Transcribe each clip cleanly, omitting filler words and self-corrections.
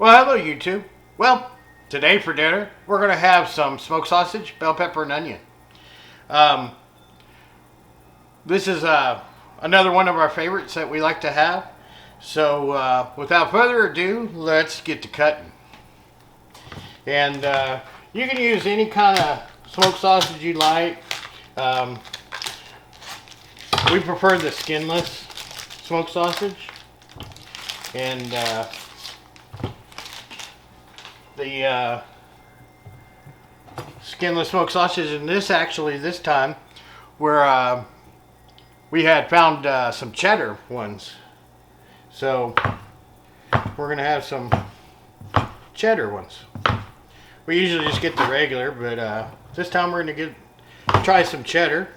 Well, hello YouTube. Well, today for dinner, we're going to have some smoked sausage, bell pepper, and onion. This is another one of our favorites that we like to have. So without further ado, let's get to cutting. And you can use any kind of smoked sausage you like. We prefer the skinless smoked sausage. And the skinless smoked sausage, and this time we had found some cheddar ones, so we're gonna have some cheddar ones. We usually just get the regular, but this time we're gonna try some cheddar.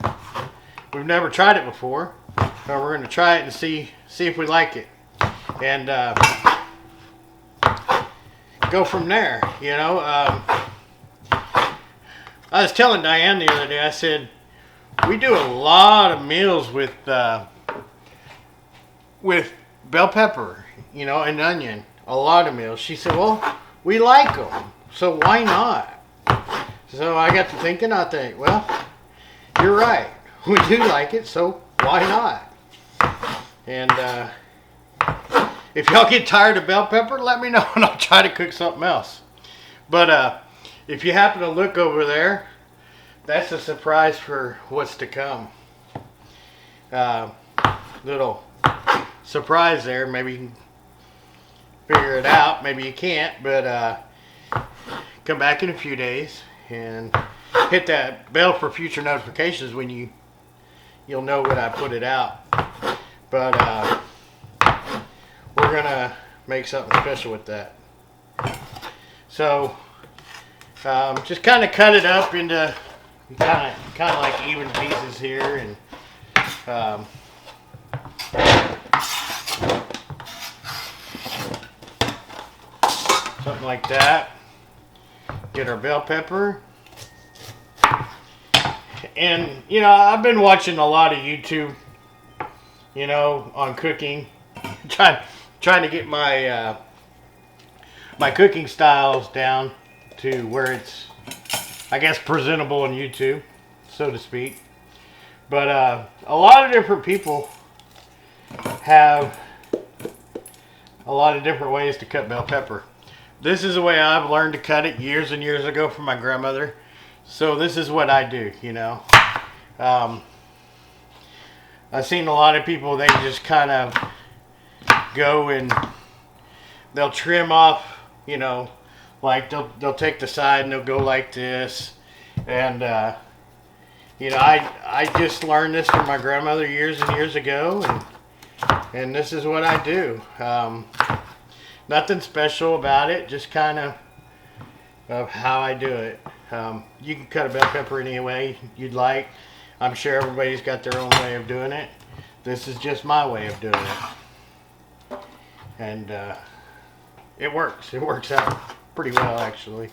We've never tried it before, so we're gonna try it and see if we like it, and go from there. You know, I was telling Diane the other day, I said, we do a lot of meals with bell pepper, you know, and onion. A lot of meals. She said, well, we like them, so why not? So I got to thinking, I think, well, you're right. We do like it, so why not? And if y'all get tired of bell pepper, let me know and I'll try to cook something else. But if you happen to look over there, that's a surprise for what's to come. Little surprise there. Maybe you can figure it out. Maybe you can't. But come back in a few days and hit that bell for future notifications when you'll know when I put it out. But we're gonna make something special with that. So just kind of cut it up into kind of like even pieces here, and something like that. Get our bell pepper. And you know, I've been watching a lot of YouTube, you know, on cooking, trying to get my my cooking styles down to where it's, I guess, presentable on YouTube, so to speak. But a lot of different people have a lot of different ways to cut bell pepper. This is the way I've learned to cut it years and years ago from my grandmother. So this is what I do, you know. I've seen a lot of people, they just kind of go and they'll trim off, you know, like they'll take the side and they'll go like this. And you know, I just learned this from my grandmother years and years ago, and this is what I do. Nothing special about it, just kind of how I do it. You can cut a bell pepper any way you'd like. I'm sure everybody's got their own way of doing it. This is just my way of doing it. And it works. It works out pretty well, actually.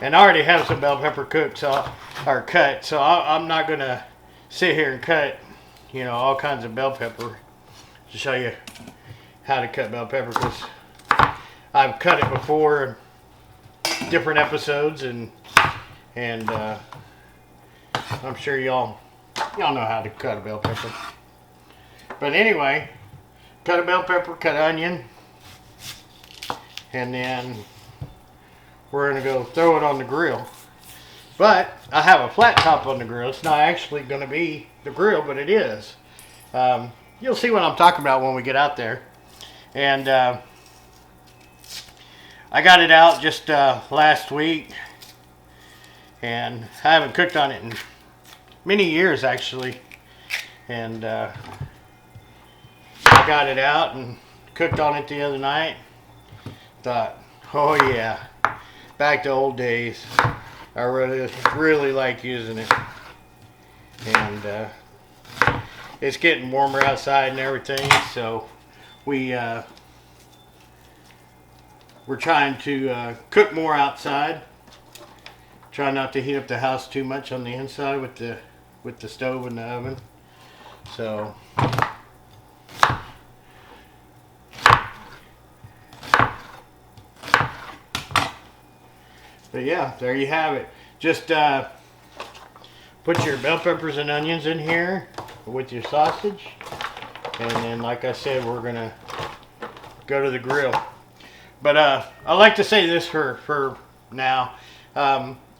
And I already have some bell pepper cooked, or cut, so I'm not going to sit here and cut, you know, all kinds of bell pepper to show you how to cut bell pepper, because I've cut it before in different episodes, and I'm sure y'all know how to cut a bell pepper. But anyway, cut a bell pepper, cut onion, and then we're gonna go throw it on the grill. But I have a flat top on the grill. It's not actually gonna be the grill, but it is. You'll see what I'm talking about when we get out there. And I got it out just last week, and I haven't cooked on it in many years, actually. And I got it out and cooked on it the other night. Thought, oh yeah, back to old days. I really like using it. And it's getting warmer outside and everything, so we're trying to cook more outside. Try not to heat up the house too much on the inside with the stove and the oven. So But yeah, there you have it. Just put your bell peppers and onions in here with your sausage. And then, like I said, we're going to go to the grill. But I like to say this for now.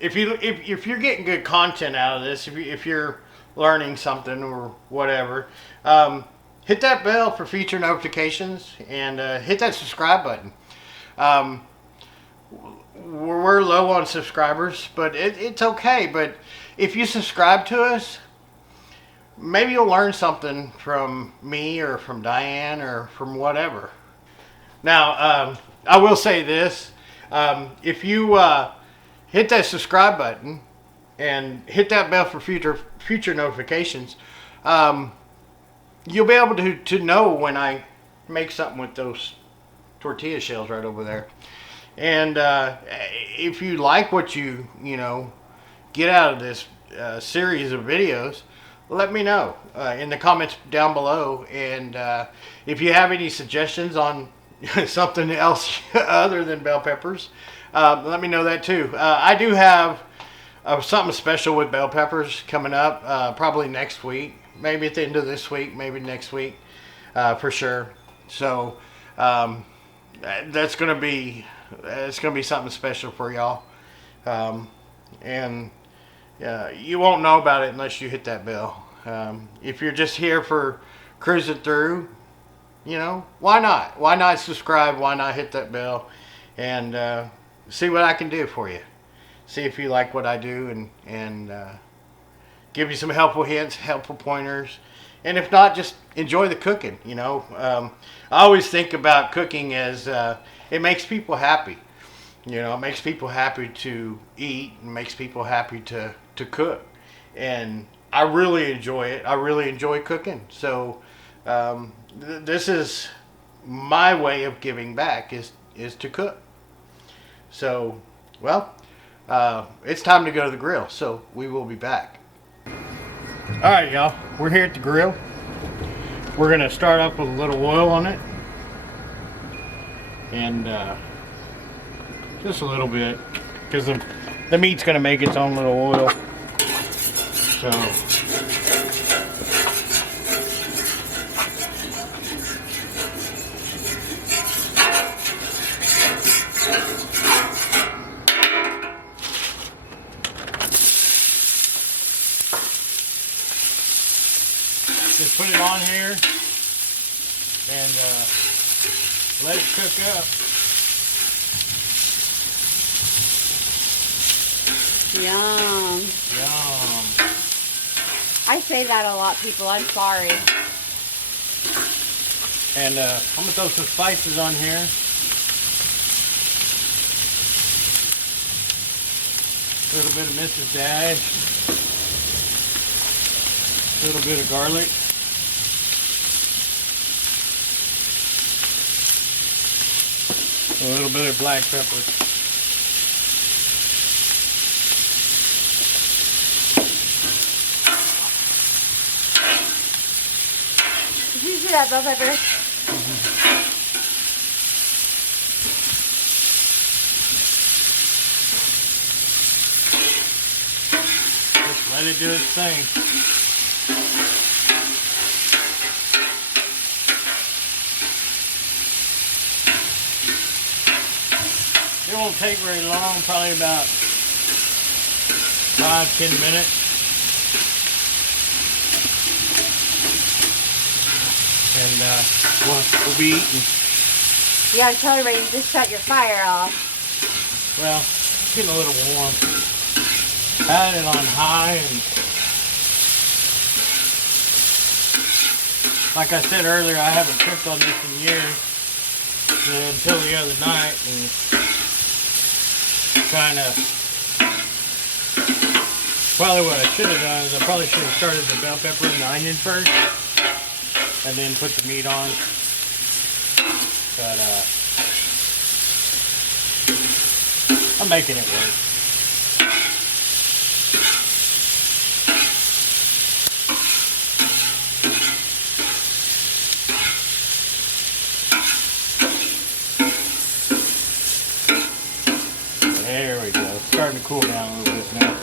If you're getting good content out of this, if you're learning something or whatever, hit that bell for future notifications and hit that subscribe button. We're low on subscribers, but it's okay. But if you subscribe to us, maybe you'll learn something from me or from Diane or from whatever. Now, I will say this. If you hit that subscribe button and hit that bell for future notifications, you'll be able to know when I make something with those tortilla shells right over there. And if you like what you get out of this series of videos, let me know in the comments down below. And if you have any suggestions on something else other than bell peppers, let me know that too. I do have something special with bell peppers coming up, probably next week, maybe at the end of this week, maybe next week, for sure. So that's gonna be something special for y'all, and you won't know about it unless you hit that bell. If you're just here for cruising through, why not? Why not subscribe? Why not hit that bell and see what I can do for you? See if you like what I do and give you some helpful hints, helpful pointers. And if not, just enjoy the cooking. I always think about cooking as it makes people happy. It makes people happy to eat and makes people happy to cook. And I really enjoy it. I really enjoy cooking. So this is my way of giving back is to cook. So, well, it's time to go to the grill. So we will be back. All right, y'all. We're here at the grill. We're going to start off with a little oil on it. And just a little bit, because the meat's going to make its own little oil. So just put it on here and let it cook up. Yum. Yum. I say that a lot, people. I'm sorry. And I'm gonna throw some spices on here. A little bit of Mrs. Dash. A little bit of garlic. A little bit of black pepper. Did you see that bell pepper? Just let it do its thing. It won't take very long, probably about 5-10 minutes. And we'll be eating. You gotta tell everybody you just shut your fire off. Well, it's getting a little warm. I had it on high, and like I said earlier, I haven't cooked on this in years until the other night, and kind of probably what I should have done is I probably should have started the bell pepper and the onion first and then put the meat on, but I'm making it work. There we go. starting to cool down a little bit now.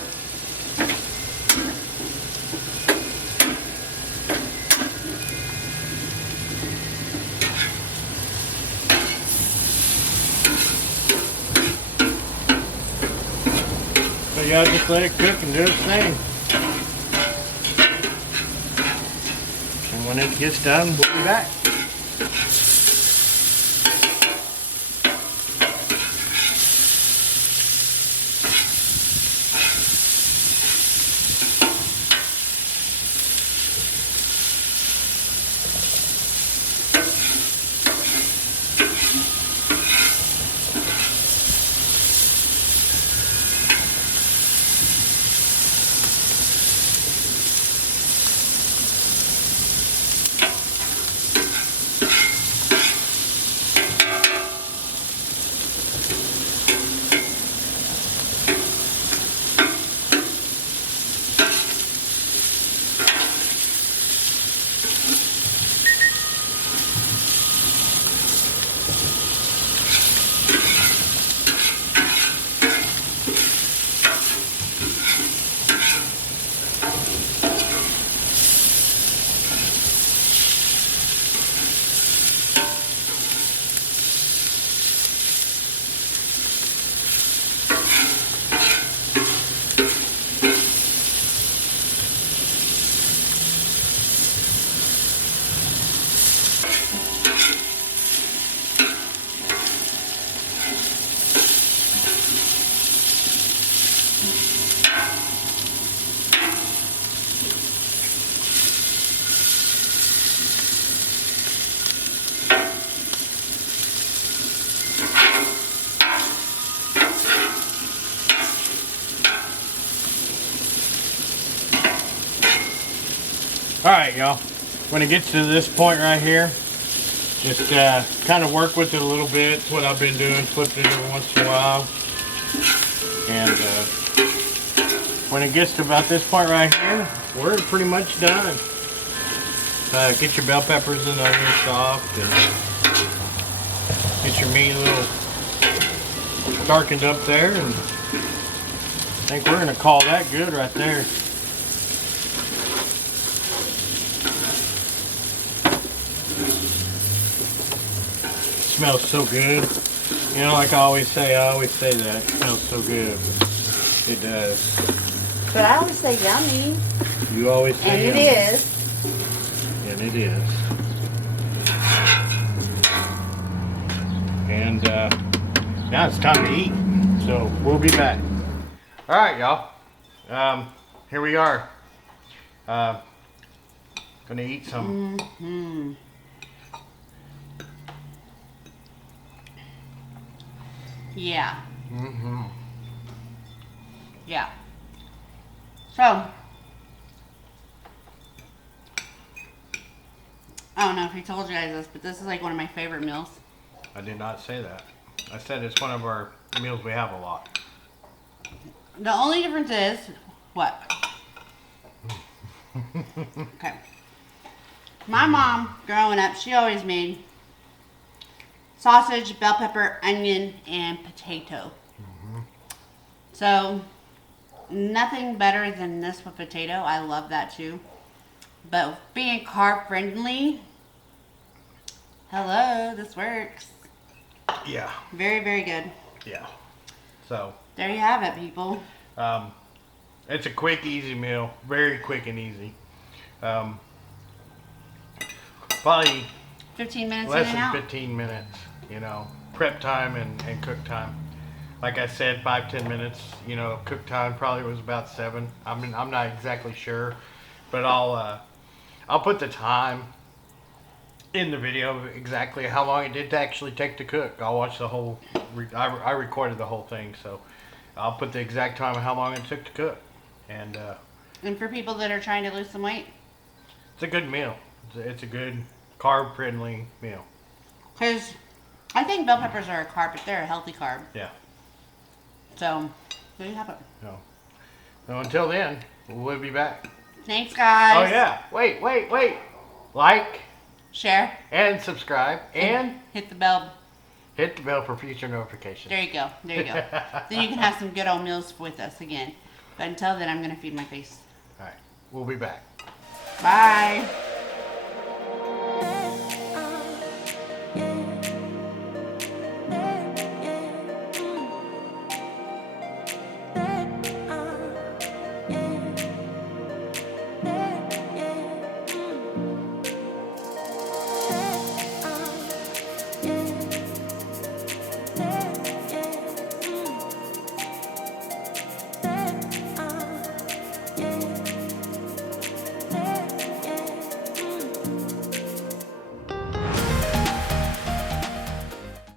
So yeah, just let it cook and do its thing. And when it gets done, we'll be back. Alright, y'all. When it gets to this point right here, just kind of work with it a little bit. It's what I've been doing, flipping it every once in a while. And when it gets to about this point right here, we're pretty much done. Get your bell peppers in there soft and get your meat a little darkened up there. And I think we're going to call that good right there. Smells so good. You know, like I always say that. It smells so good. It does. But I always say yummy. You always say and yummy. It is. And it is. And now it's time to eat. So we'll be back. Alright, y'all. Here we are. Gonna eat some. Mm-hmm. Yeah. Mm-hmm. Yeah. So, I don't know if he told you guys this, but this is like one of my favorite meals. I did not say that. I said it's one of our meals we have a lot. The only difference is, what? Okay. My mom, growing up, she always made sausage, bell pepper, onion, and potato. Mm-hmm. So, nothing better than this with potato. I love that too. But being carb friendly, hello, this works. Yeah. Very, very good. Yeah. So. There you have it, people. It's a quick, easy meal. Very quick and easy. Probably 15 minutes less in and than out. 15 minutes, you know, prep time and cook time. Like I said, 5-10 minutes, you know, cook time probably was about 7. I mean, I'm not exactly sure, but I'll put the time in the video exactly how long it did to actually take to cook. I'll watch the whole, I recorded the whole thing, so I'll put the exact time of how long it took to cook. And for people that are trying to lose some weight, it's a good meal. It's a good carb-friendly meal. because I think bell peppers are a carb, but they're a healthy carb. Yeah. So, there you have it. No. So until then, we'll be back. Thanks, guys. Oh yeah. Wait. Like, Share. and subscribe, and hit the bell. Hit the bell for future notifications. There you go. There you go. Then you can have some good old meals with us again. But until then, I'm going to feed my face. All right. We'll be back. Bye.